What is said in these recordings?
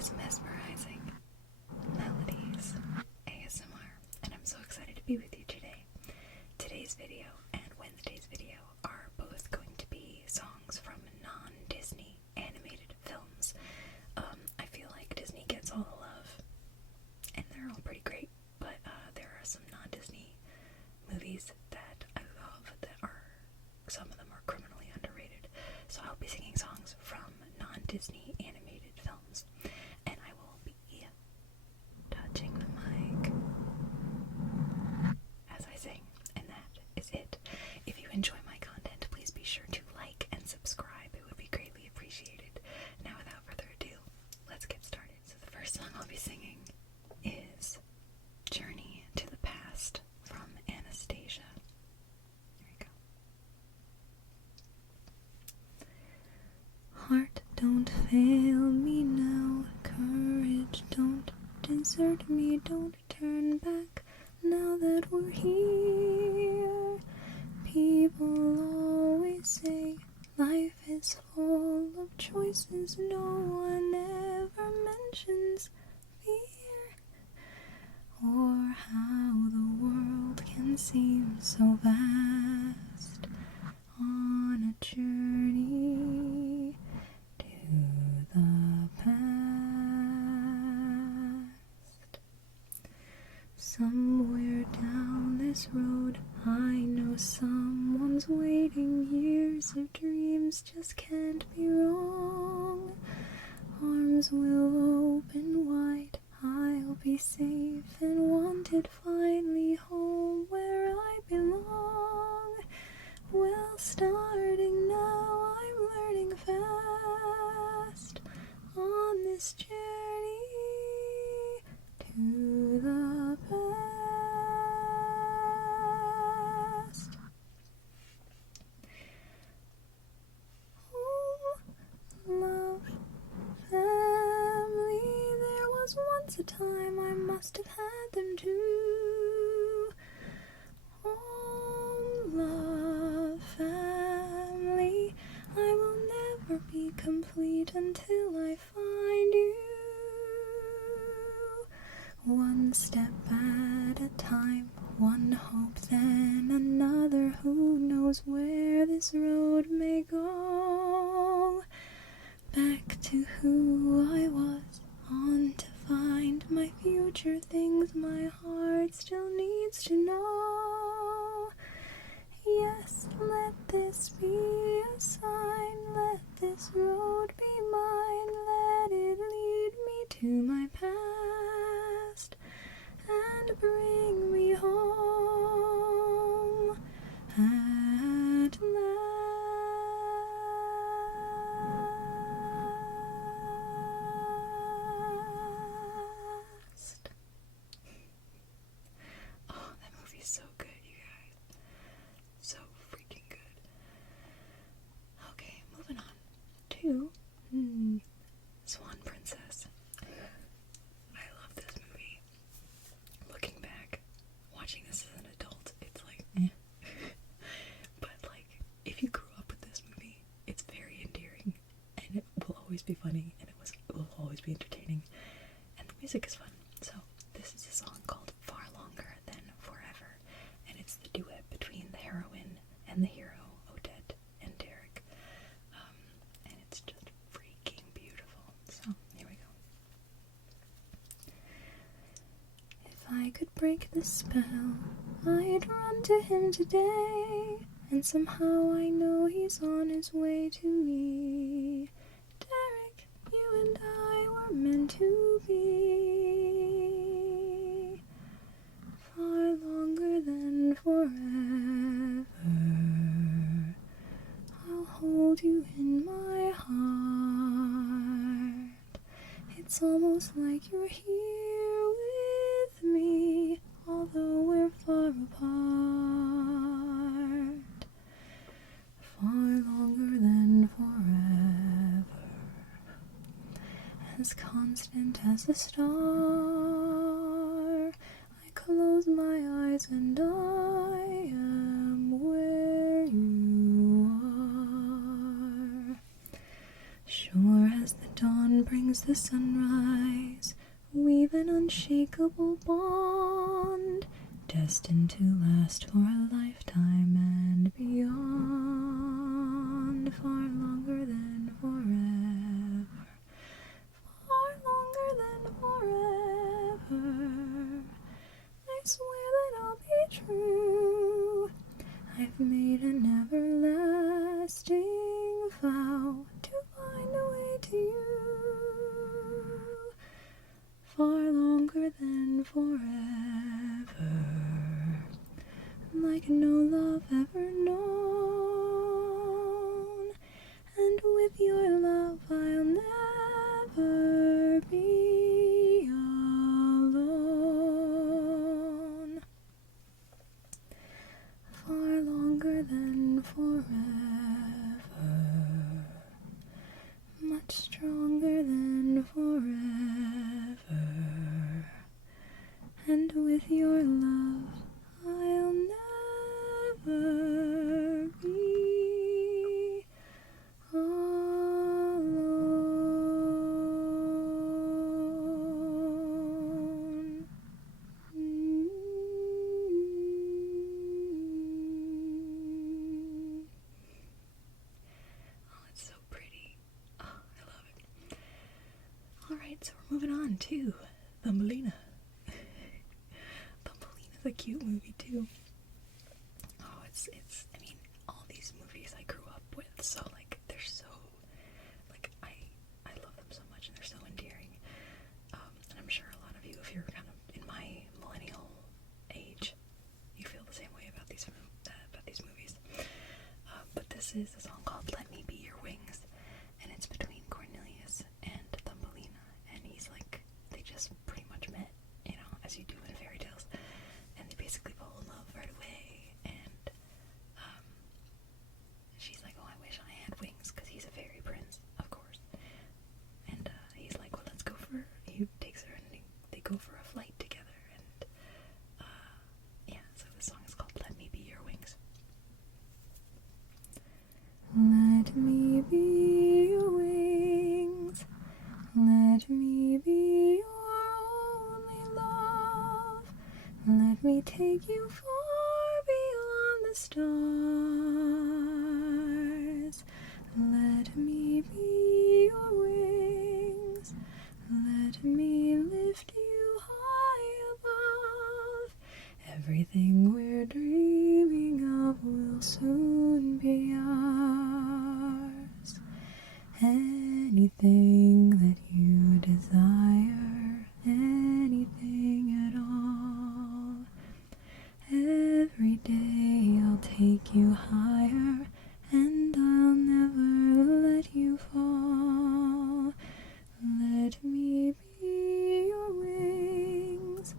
is Mesmerizing Melodies ASMR, and I'm so excited to be with you today. Today's video and Wednesday's video are both going to be songs from non-Disney animated films. I feel like Disney gets all the love, and they're all pretty great, but there are some non-Disney movies that I love that are, some of them are criminally underrated. So I'll be singing songs from non-Disney animated films, and I will be touching the mic as I sing, and that is it. If you enjoy my content, please be sure to like and subscribe. It would be greatly appreciated. Now, without further ado, let's get started. So the first song I'll be singing is Journey to the Past from Anastasia. Here we go. Heart, don't fail me now. Courage, don't desert me. Don't turn back now that we're here. People always say life is full of choices. No one ever mentions fear, or how the world can seem so vast on a journey to the past. Somewhere down this road, I know someone's waiting. Years of dreams just can't be wrong. Arms will open wide, I'll be safe and wanted, finally home where I belong. Well, starting now, I'm learning fast on this journey to the past. Oh, love, family, there was once a time I must have had them too. Home, love, family, I will never be complete until I find you. One step at a time, one hope then another. Who knows where this road may go? Back to who I was, on to find my future, things my heart still needs to know. Yes, let this be a sign, let this road be mine, let it lead me to my past and bring me home at last. Oh, that movie's so good, you guys. So freaking good. Okay, moving on to Swan Princess. I love this movie. Looking back, watching this as an adult, it's like, but like, if you grew up with this movie, it's very endearing, and it will always be funny, and it will always be entertaining, and the music is fun. So this is a song called Far Longer Than Forever, and it's the duet between the heroine and the hero, Odette and Derek, and it's just freaking beautiful. So here we go. If I could break the spell, I'd run to him today, and somehow I know he's on his way to me. Derek, you and I were meant to be far longer than forever. I'll hold you in my heart. It's almost like you're here with me, although we're far apart. Far longer than forever, as constant as a star. I close my eyes and I am where you are. Sure as the dawn brings brings the sunrise, weave an unshakable bond, destined to last for a lifetime and beyond, far longer than forever, far longer than forever. I swear that I'll be true. I've made an everlasting vow to find a way to you, far longer than forever, like no love ever known. And with your love I'll never be alone, far longer than forever, much stronger than forever. And with your love I'll never be alone. Oh, it's so pretty. Oh, I love it. Alright, so we're moving on to Thumbelina. Thumbelina's a cute movie too. Oh, it's I mean, all these movies I grew up with, so like they're so like I love them so much and they're so endearing. And I'm sure a lot of you, if you're kind of in my millennial age, you feel the same way about these movies. But this is a song called "Let Me Be Your Wings," and it's between Cornelius and Thumbelina, and he's like, they just pretty much met, you know, as you do in fairy tales, and they basically fall in love right away. And she's like, oh, I wish I had wings, because he's a fairy prince, of course. And he's like, well, let's go for, he takes her and they go for a flight together. And yeah, so the song is called "Let Me Be Your Wings." Let me be your wings, let me be your only love, let me take you far beyond the stars, let me be your wings, let me lift you high above, everything we're dreaming of will soon be ours. Anything that you desire, anything at all. Every day I'll take you higher, and I'll never let you fall. Let me be your wings,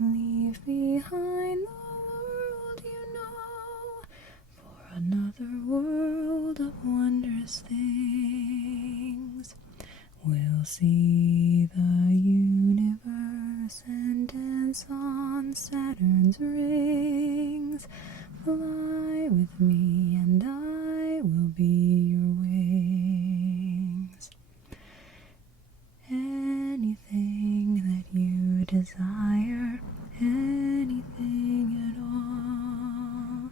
leave behind the world you know, for another world of wondrous things. We'll see the universe and dance on Saturn's rings. Fly with me and I will be your wings. Anything that you desire, anything at all.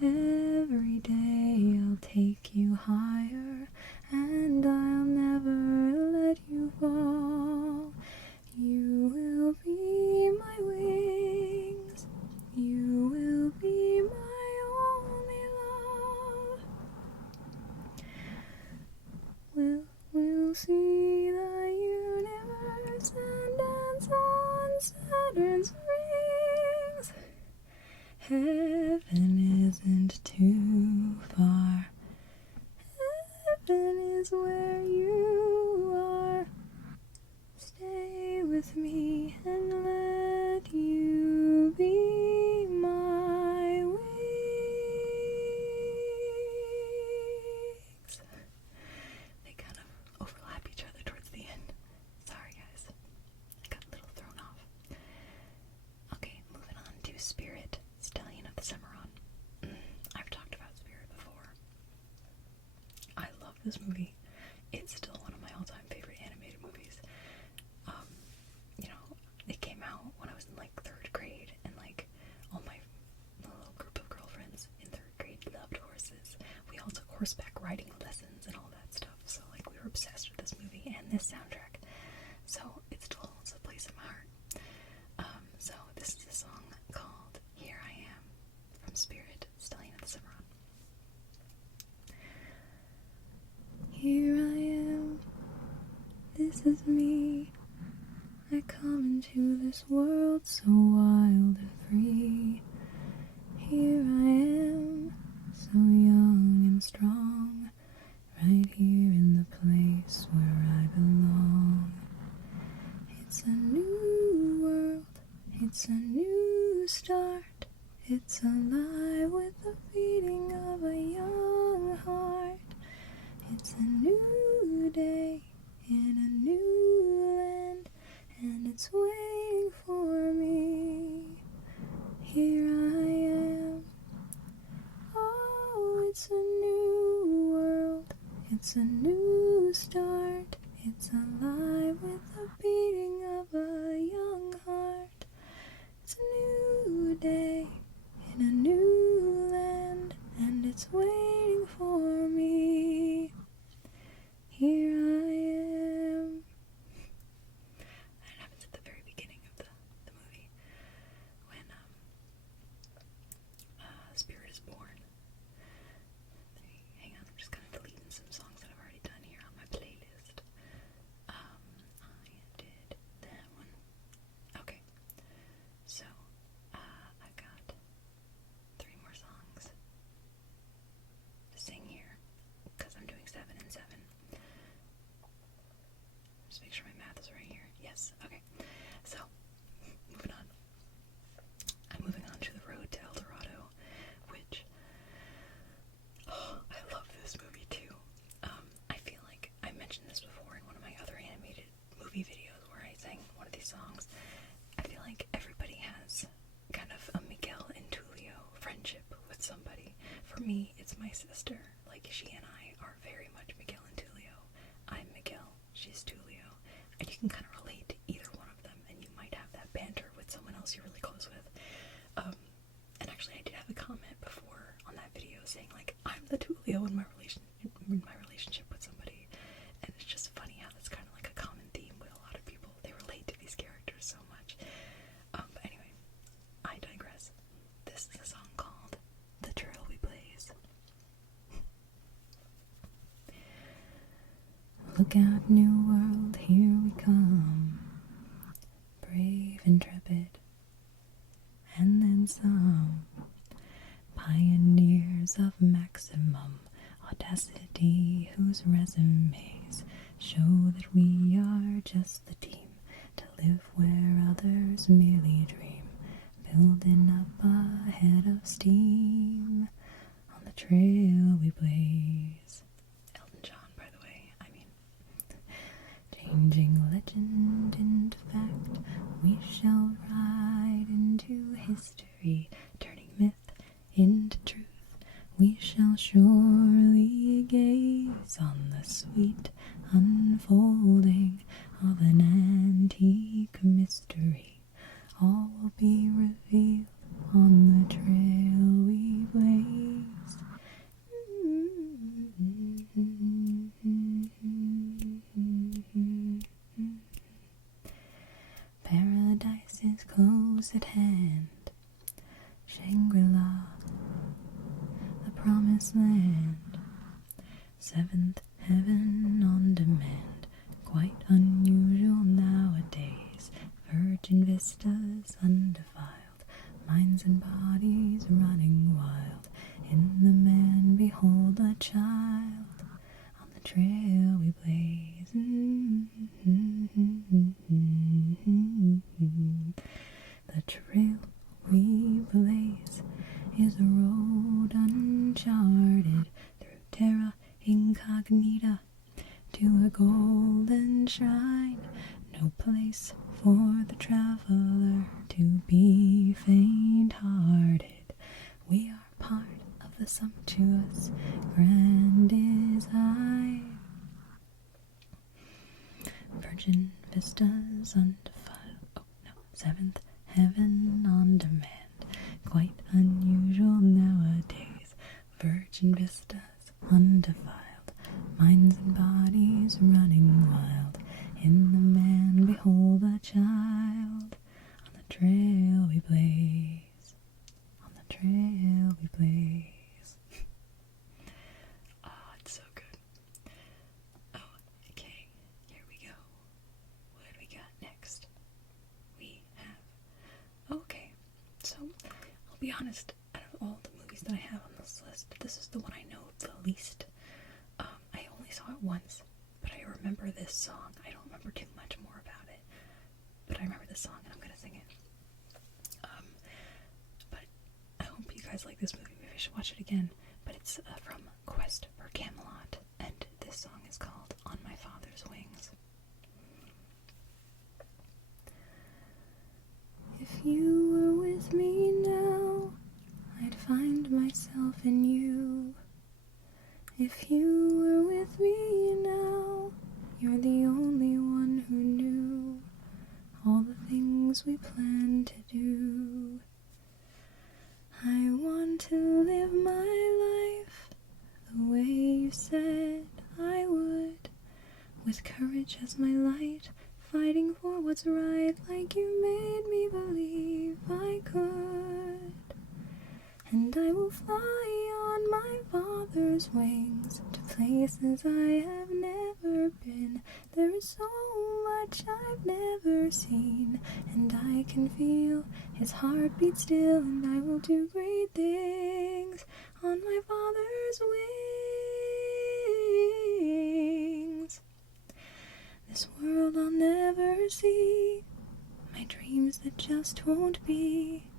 Every day I'll take you higher, and I'll never let you fall. You will be my wings, you will be my only love. We'll see the universe and dance on Saturn's rings. Heaven isn't too far. Heaven is where you are. Stay with me and let you be my wings. They kind of overlap each other towards the end. Sorry guys, I got a little thrown off. Okay, moving on to Spirit, Stallion of the Cimarron. I've talked about Spirit before. I love this movie. It's still one of my all-time favorite animated movies. horseback riding lessons and all that stuff. So like we were obsessed with this movie and this soundtrack. So it still holds a place in my heart. So this is a song called Here I Am from Spirit, Stallion and Cimarron. Here I am, this is me. I come into this world so wild and free. Here I am, so young and strong, right here in the place where I belong. It's a new world, it's a new start, it's alive with the beating of a young heart. It's a new day in a new land, and it's waiting for me. Here I am. Oh, it's a new world, it's a new start, it's alive with the beating of a young heart. It's a new day in a new land, and it's waiting for me. Here I am. That happens at the very beginning of the movie when Spirit is born. Hang on, I'm just kind of deleting some songs that I've already done here on my playlist. I did that one. Okay, so I've got 3 more songs to sing here because I'm doing 7 and 7. Just make sure my math is right here. Yes, okay. So, moving on. I'm moving on to The Road to El Dorado, which, I love this movie too. I feel like I mentioned this before in one of my other animated movie videos where I sang one of these songs. I feel like everybody has kind of a Miguel and Tulio friendship with somebody. For me, it's my sister. Like, she and I are very much Miguel and Tulio. I'm Miguel, she's Tulio. And you can kind of relate to either one of them, and you might have that banter with someone else you're really close with. And actually, I did have a comment before on that video saying, like, I'm the Tulio in my relationship with somebody. And it's just funny how that's kind of like a common theme with a lot of people. They relate to these characters so much. But anyway, I digress. This is a song called The Trail We Blaze. Look out, new world, here we come, brave, intrepid, and then some, pioneers of maximum audacity, whose resumes show that we are just the team to live where others merely dream, building up a head of steam on the trail we blaze. Elton John, by the way. I mean, changing legend into fact, we shall ride into history, turning myth into truth. We shall surely gaze on the sweet unfolding of an antique mystery. All will be revealed on the trail we blaze. Paradise is close at hand, Shangri-La, the promised land, 7th heaven on demand, quite unusual nowadays, virgin vistas undefiled, minds and bodies running wild, in the man behold a child, on the trail we blaze. The trail we blaze is a road uncharted through terra incognita to a golden shrine, no place for the traveler to be faint-hearted. We are part of the sumptuous grand design. Virgin vistas undefiled, 7th heaven on demand, quite unusual nowadays, virgin vistas undefiled. I'll be honest, out of all the movies that I have on this list, this is the one I know the least. I only saw it once, but I remember this song. I don't remember too much more about it, but I remember this song and I'm gonna sing it. But I hope you guys like this movie. Maybe I should watch it again. But it's from Quest for Camelot, and this song is called On My Father's Wings. If you were with me now, I'd find myself in you. If you were with me now, you're the only one who knew all the things we planned to do. I want to live my life the way you said I would, with courage as my light, fighting for what's right like you made me believe I could. And I will fly on my father's wings to places I have never been. There is so much I've never seen, and I can feel his heartbeat still, and I will do great things on my father's wings. This world I'll never see, my dreams that just won't be.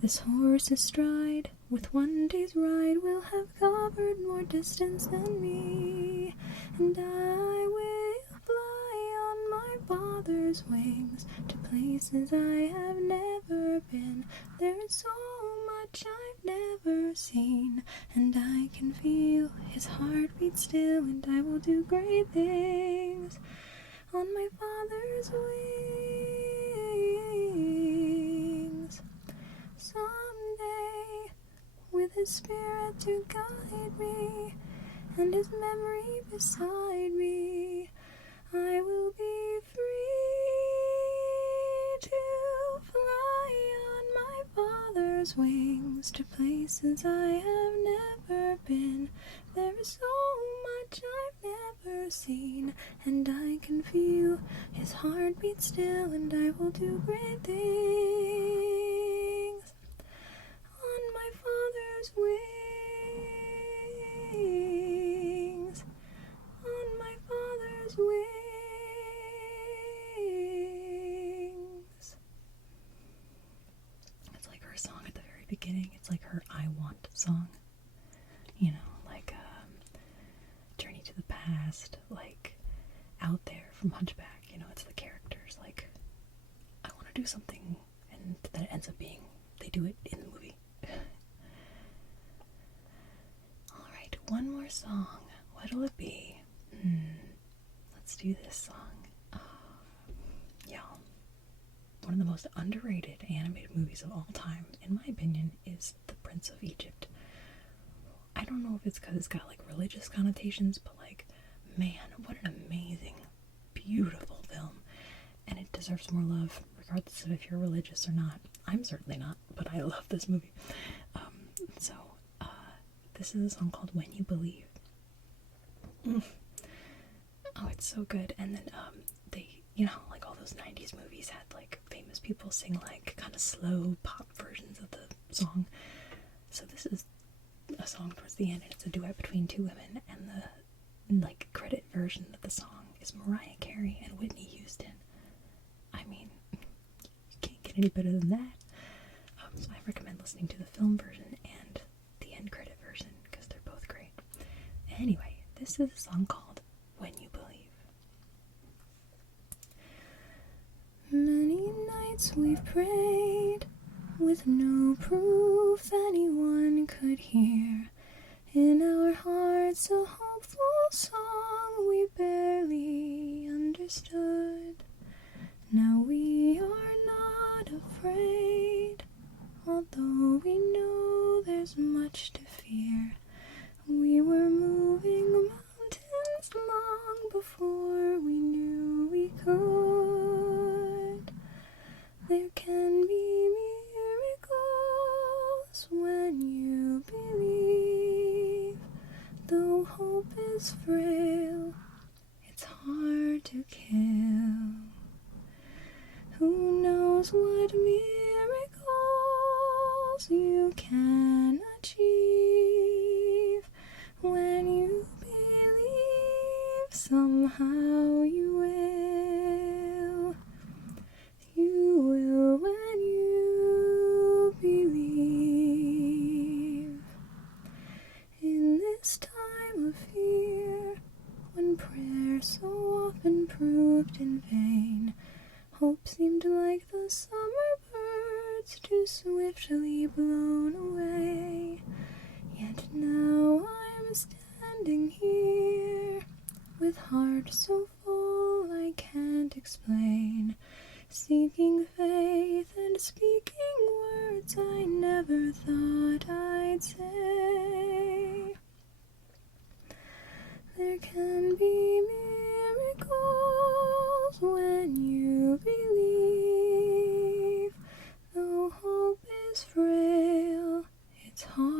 This horse's stride, with one day's ride, will have covered more distance than me. And I will fly on my father's wings to places I have never been. There is so much I've never seen, and I can feel his heartbeat still, and I will do great things on my father's wings. Someday, with his spirit to guide me, and his memory beside me, I will be free to fly on my father's wings to places I have never been. There is so much I've never seen, and I can feel his heartbeat still, and I will do great things on my father's wings, on my father's wings. It's like her song at the very beginning. It's like her I Want song. You know, like Journey to the Past, like Out There from Hunchback. You know, it's the characters. Like, I want to do something, and then it ends up being they do it in the movie. Alright, one more song. What'll it be? Let's do this song. Y'all, one of the most underrated animated movies of all time, in my opinion, is The Prince of Egypt. I don't know if it's because it's got like religious connotations, but like, man, what an amazing, beautiful film. And it deserves more love, regardless of if you're religious or not. I'm certainly not, but I love this movie. This is a song called When You Believe. Oh, it's so good. And then they, you know, like all those 90s movies had like famous people sing like kind of slow pop versions of the song. So this is a song towards the end, and it's a duet between two women, and the like credit version of the song is Mariah Carey and Whitney Houston. I mean, you can't get any better than that. So I recommend listening to the film version and the end credit version because they're both great. Anyway, this is a song called When You Believe. Many nights we've prayed with no proof anyone could hear. In our hearts a hopeful song we barely understood. Now we are not afraid, although we know there's much to fear. We were moving mountains long before we knew we could. There can be miracles when you believe. Though hope is frail, it's hard to kill. Who knows what miracles you can achieve. When you believe, somehow you will. You will when you believe. In this time of fear, when prayer so often proved in vain, hope seemed like the summer birds too swiftly blown away. Yet now I'm standing here, with heart so full I can't explain, seeking faith and speaking words I never thought I'd say. There can be miracles when you believe. Though hope is frail, it's hard